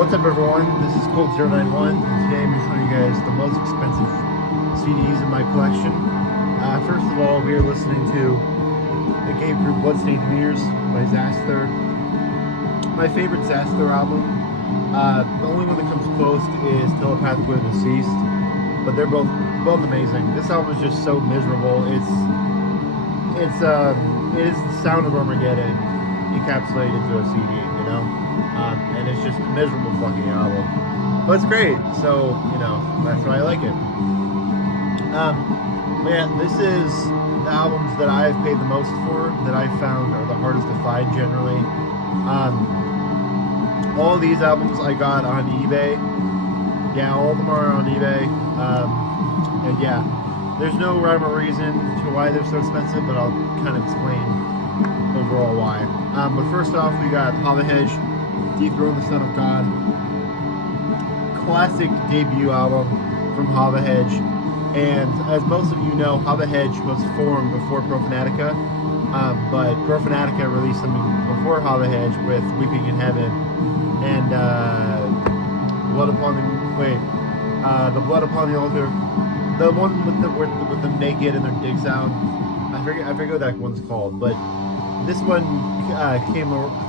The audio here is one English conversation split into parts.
What's up, everyone? This is Cold091, and today I'm going to show you guys the most expensive CDs in my collection. First of all, we are listening to the game group Bloodstained Mirrors by Zaster. My favorite Zaster album, the only one that comes close is Telepathically Deceased, but they're both amazing. This album is just so miserable. It is the sound of Armageddon encapsulated into a CD, you know? And it's just a miserable fucking album. But it's great, so, you know, that's why I like it. But yeah, this is the albums that I've paid the most for, that I've found are the hardest to find generally. All these albums I got on eBay. Yeah, all of them are on eBay. And yeah, there's no rhyme or reason to why they're so expensive, but I'll kind of explain overall why. But first off, we got Hava Hedge, Dethrone the Son of God. Classic debut album from Hava Hedge. And as most of you know, Hava Hedge was formed before Profanatica. But Profanatica released something before Hava Hedge with Weeping in Heaven and Blood Upon the the Blood Upon the Altar. The one with the naked and their dicks out. I forget what that one's called, but this one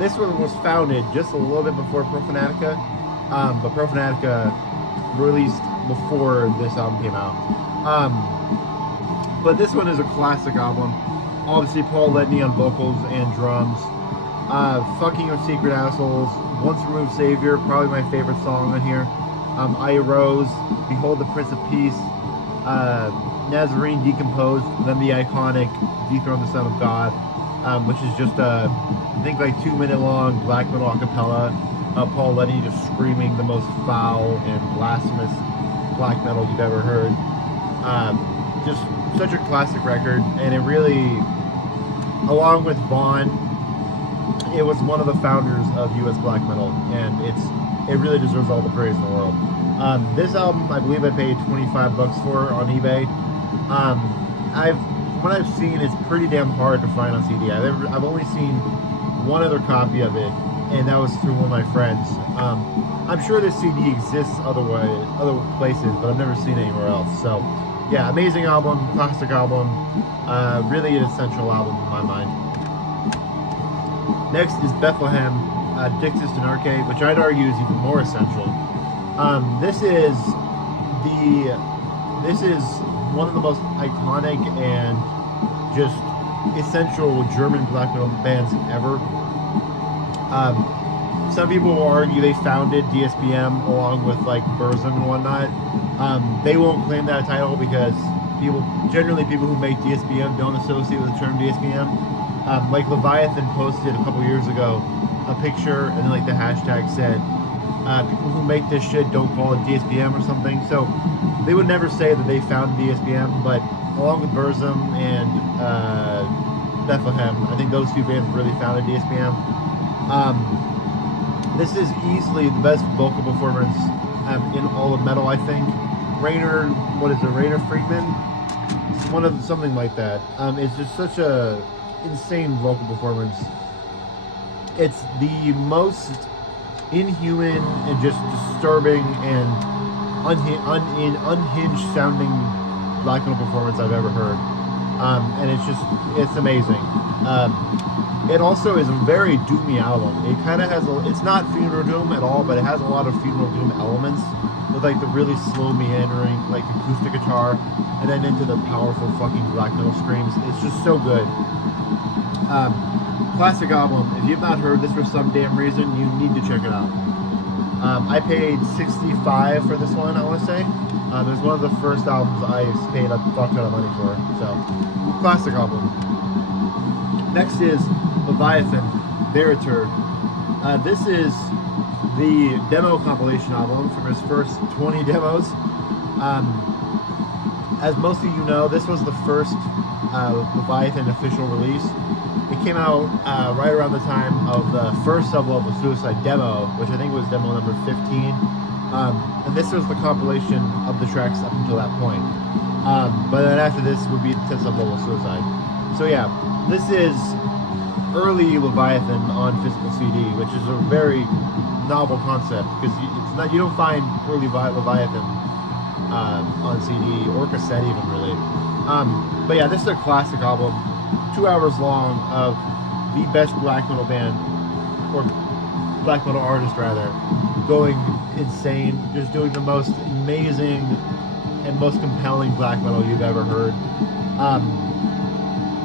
this one was founded just a little bit before Profanatica, but Profanatica released before this album came out. But this one is a classic album. Obviously, Paul Ledney on vocals and drums. Fucking of Secret Assholes, Once Removed Savior, probably my favorite song on here. I Arose, Behold the Prince of Peace, Nazarene Decomposed, then the iconic Dethrone the Son of God, which is just I think like 2-minute long black metal acapella. Paul Ledney just screaming the most foul and blasphemous black metal you've ever heard. Just such a classic record, and it really, along with Vaughn, it was one of the founders of US black metal, and it really deserves all the praise in the world. This album, I believe I paid $25 for on eBay. From what I've seen, it's pretty damn hard to find on CD. I've only seen one other copy of it, and that was through one of my friends. I'm sure this CD exists other places, but I've never seen it anywhere else. So, yeah, amazing album, classic album, really an essential album in my mind. Next is Bethlehem, Dictus Denarche, which I'd argue is even more essential. This is one of the most iconic and just essential German black metal bands ever. Some people will argue they founded DSBM along with like Burzum and whatnot. They won't claim that title because people who make DSBM don't associate with the term DSBM. Like Leviathan posted a couple years ago a picture, and then like the hashtag said, people who make this shit don't call it DSBM or something. So they would never say that they founded DSBM, but along with Burzum and Bethlehem, I think those two bands really founded DSBM. This is easily the best vocal performance in all of metal, I think. Rainer Friedman? Something like that. It's just such a insane vocal performance. It's the most inhuman and just disturbing and unhinged sounding black metal performance I've ever heard. And it's amazing. It also is a very doomy album. It kind of has it's not funeral doom at all, but it has a lot of funeral doom elements with like the really slow meandering like acoustic guitar, and then into the powerful fucking black metal screams. It's just so good. Classic album. If you've not heard this for some damn reason, you need to check it out. I paid $65 for this one, I want to say. It was one of the first albums I paid a fuck ton of money for. So, classic album. Next is Leviathan, Rarity. This is the demo compilation album from his first 20 demos. As most of you know, this was the first Leviathan official release. It came out right around the time of the first Sublevel Suicide demo, which I think was demo number 15. And this was the compilation of the tracks up until that point. But then after this would be 10 Sublevel Suicide. So yeah, this is early Leviathan on physical CD, which is a very novel concept because it's not, you don't find early Leviathan on CD or cassette even really. But yeah, this is a classic album, 2 hours long of the best black metal band, or black metal artist rather, going insane, just doing the most amazing and most compelling black metal you've ever heard.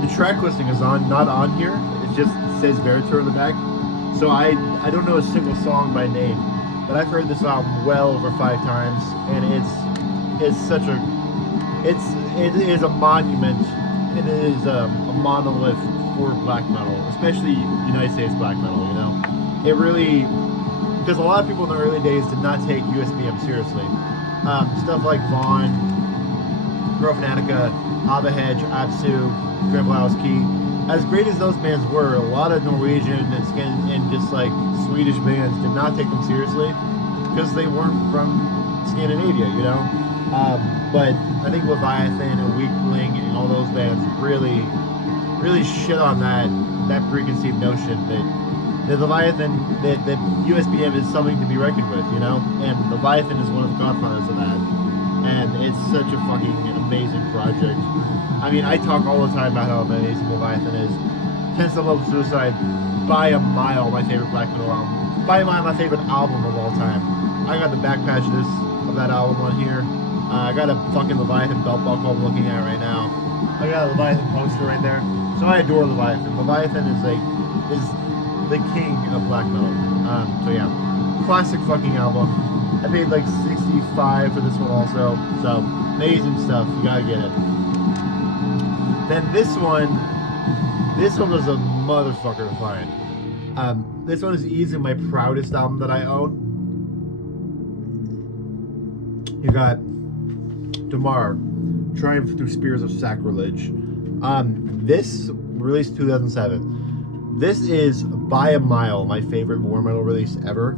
The track listing is not on here. It just says Veritor in the back. So I don't know a single song by name, but I've heard this album well over 5 times, and it is a monument. It is a monolith for black metal, especially United States black metal. You know, it really, because a lot of people in the early days did not take USBM seriously. Stuff like Vaughn, Grove Fanatica, Hava Hedge, Absu, Gremlowski. As great as those bands were, a lot of Norwegian and just like Swedish bands did not take them seriously because they weren't from Scandinavia, you know. But I think Leviathan and Weakling and all those bands really shit on that preconceived notion that Leviathan, that USBM is something to be reckoned with, you know. And Leviathan is one of the godfathers of that, and it's such a fucking amazing project. I mean, I talk all the time about how amazing Leviathan is. 10 Step Up Suicide, by a mile, my favorite black metal album. By a mile, my favorite album of all time. I got the back patch of that album on here. I got a fucking Leviathan belt buckle I'm looking at right now. I got a Leviathan poster right there. So I adore Leviathan. Leviathan is the king of black metal. So yeah, classic fucking album. I paid like $65 for this one also. So amazing stuff. You gotta get it. Then this one was a motherfucker to find. This one is easily my proudest album that I own. You got Demar, Triumph Through Spears of Sacrilege. This released 2007. This is by a mile my favorite war metal release ever.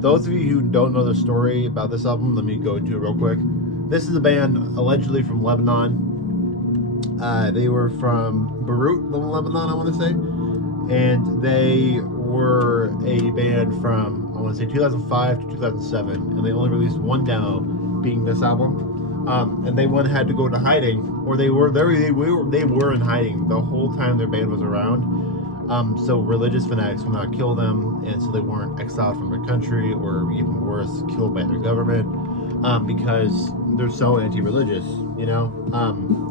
Those of you who don't know the story about this album, let me go into it real quick. This is a band allegedly from Lebanon. They were from Beirut, Lebanon, I want to say. And they were a band from, I want to say, 2005 to 2007. And they only released one demo, being this album. And they had to go into hiding, or they were in hiding the whole time their band was around. So religious fanatics will not kill them, and so they weren't exiled from their country, or even worse, killed by their government, because they're so anti-religious, you know.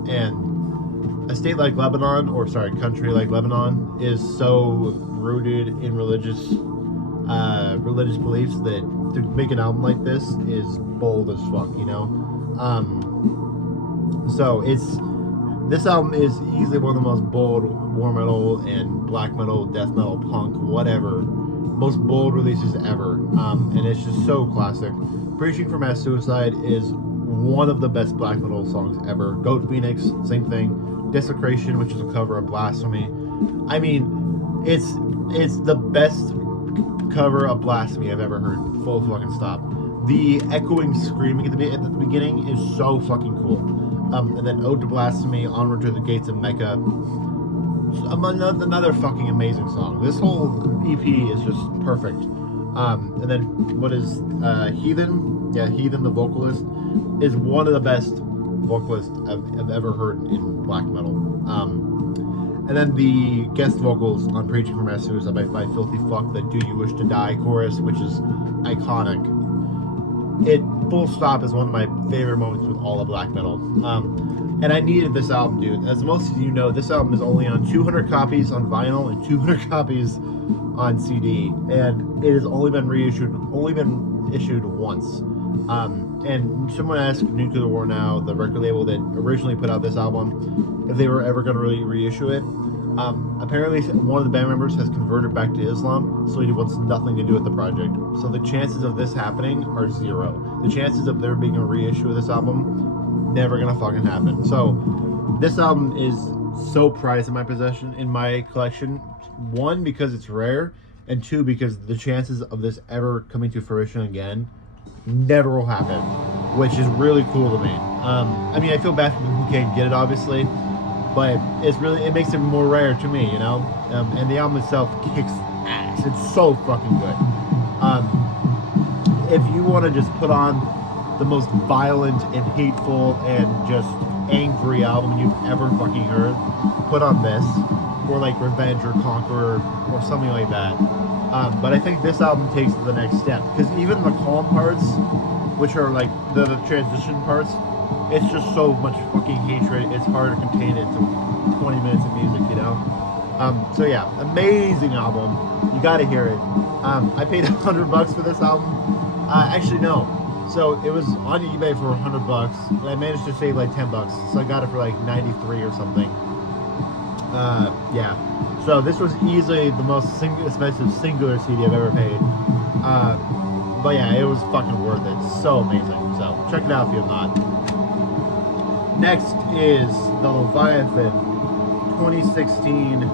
And a state like Lebanon, country like Lebanon, is so rooted in religious beliefs that to make an album like this is bold as fuck, you know. So this album is easily one of the most bold war metal and black metal, death metal, punk, whatever, most bold releases ever. And it's just so classic. Preaching for Mass Suicide is one of the best black metal songs ever. Goat Phoenix, same thing. Desecration, which is a cover of Blasphemy. I mean, it's the best cover of Blasphemy I've ever heard. Full fucking stop. The echoing screaming at the beginning is so fucking cool. And then Ode to Blasphemy, Onward to the Gates of Mecca. Another fucking amazing song. This whole EP is just perfect. And then what is Heathen? Yeah, Heathen, the vocalist, is one of the best vocalists I've ever heard in black metal. And then the guest vocals on Preaching for Mass Suicide by Filthy Fuck, the Do You Wish to Die chorus, which is iconic. It, full stop, is one of my favorite moments with all of black metal. And I needed this album, dude. As most of you know, this album is only on 200 copies on vinyl and 200 copies on CD, and it has only been issued once. And someone asked Nuclear War Now, the record label that originally put out this album, if they were ever going to really reissue it. Apparently one of the band members has converted back to Islam, so he wants nothing to do with the project. So the chances of this happening are zero. The chances of there being a reissue of this album, never gonna fucking happen. So this album is so prized in my possession, in my collection. One, because it's rare, and two, because the chances of this ever coming to fruition again never will happen, which is really cool to me. I mean, I feel bad for people who can't get it, obviously, but it makes it more rare to me, you know. And the album itself kicks ass. It's so fucking good. If you want to just put on the most violent and hateful and just angry album you've ever fucking heard, put on this, or like Revenge or Conqueror or something like that. But I think this album takes it to the next step, because even the calm parts, which are like the transition parts, it's just so much fucking hatred. It's hard to contain it to 20 minutes of music, you know? So yeah, amazing album. You gotta hear it. I paid $100 for this album. Actually, no. So it was on eBay for $100, and I managed to save like $10. So I got it for like 93 or something. Yeah. So this was easily the most expensive singular CD I've ever paid. But yeah, it was fucking worth it. So amazing. So check it out if you have not. Next is the Leviathan 2016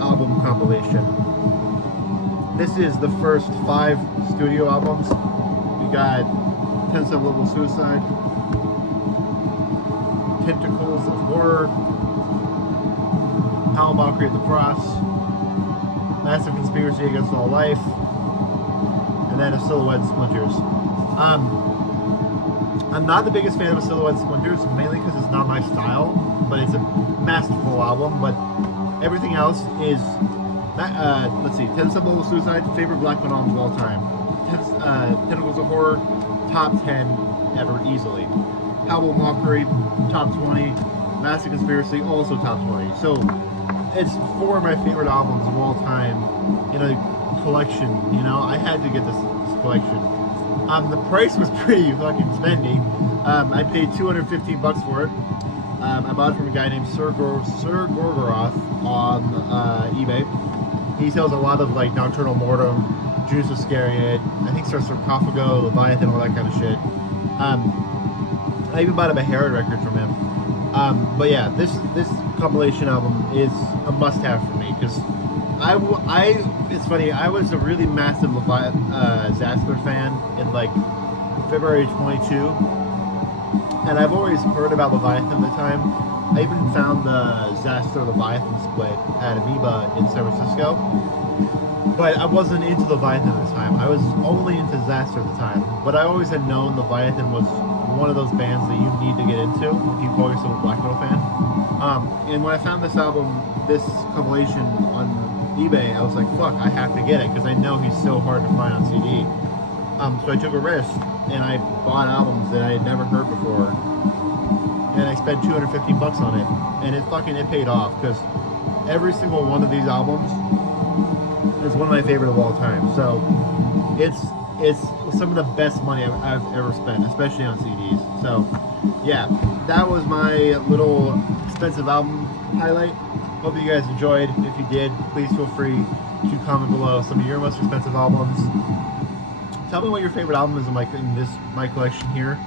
album compilation. This is the first 5 studio albums. We got 10 Level Suicide, Tentacles of Horror, How Mockery at the Cross, Massive Conspiracy Against All Life, and then a Silhouette Splinters. I'm not the biggest fan of Silhouette Splinters, mainly because it's not my style, but it's a masterful album. But everything else is, let's see, 10 Level Suicide, favorite black metal album of all time. Tentacles of Horror, top 10 ever easily. How Mockery, top 20. Massive Conspiracy, also top 20. So it's 4 of my favorite albums of all time in a collection. You know, I had to get this collection. The price was pretty fucking spendy. I paid $215 for it. I bought it from a guy named Sir Gorgoroth on eBay. He sells a lot of like Nocturnal Mortem, Judas Iscariot, I think Sir Sarcophago, Leviathan, all that kind of shit. I even bought a Herod record from him. But yeah, this compilation album is a must-have for me, because it's funny, I was a really massive Zaster fan in like February 22, and I've always heard about Leviathan at the time. I even found the Zaster Leviathan split at Amoeba in San Francisco, but I wasn't into Leviathan at the time. I was only into Zaster at the time, but I always had known Leviathan was one of those bands that you need to get into if you call yourself a black metal fan. And when I found this album, this compilation on eBay, I was like, fuck, I have to get it, because I know he's so hard to find on CD. So I took a risk, and I bought albums that I had never heard before, and I spent $215 on it, and it paid off, because every single one of these albums is one of my favorite of all time. So it's some of the best money I've ever spent, especially on CDs. So yeah, that was my little expensive album highlight. Hope you guys enjoyed. If you did, please feel free to comment below some of your most expensive albums. Tell me what your favorite album is in my collection here.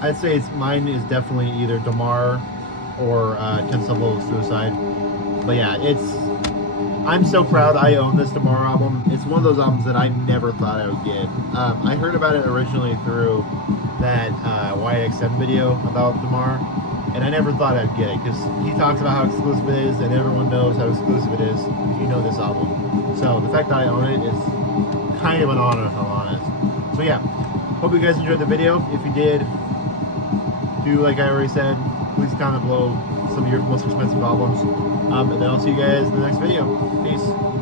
I'd say mine is definitely either Demar or 10 Level Suicide. But yeah, I'm so proud I own this Demar album. It's one of those albums that I never thought I would get. I heard about it originally through that YX7 video about Demar, and I never thought I'd get it, because he talks about how exclusive it is, and everyone knows how exclusive it is if you know this album. So the fact that I own it is kind of an honor, if I'm honest. So yeah, hope you guys enjoyed the video. If you did, do like I already said, please comment below some of your most expensive albums. And then I'll see you guys in the next video. Peace.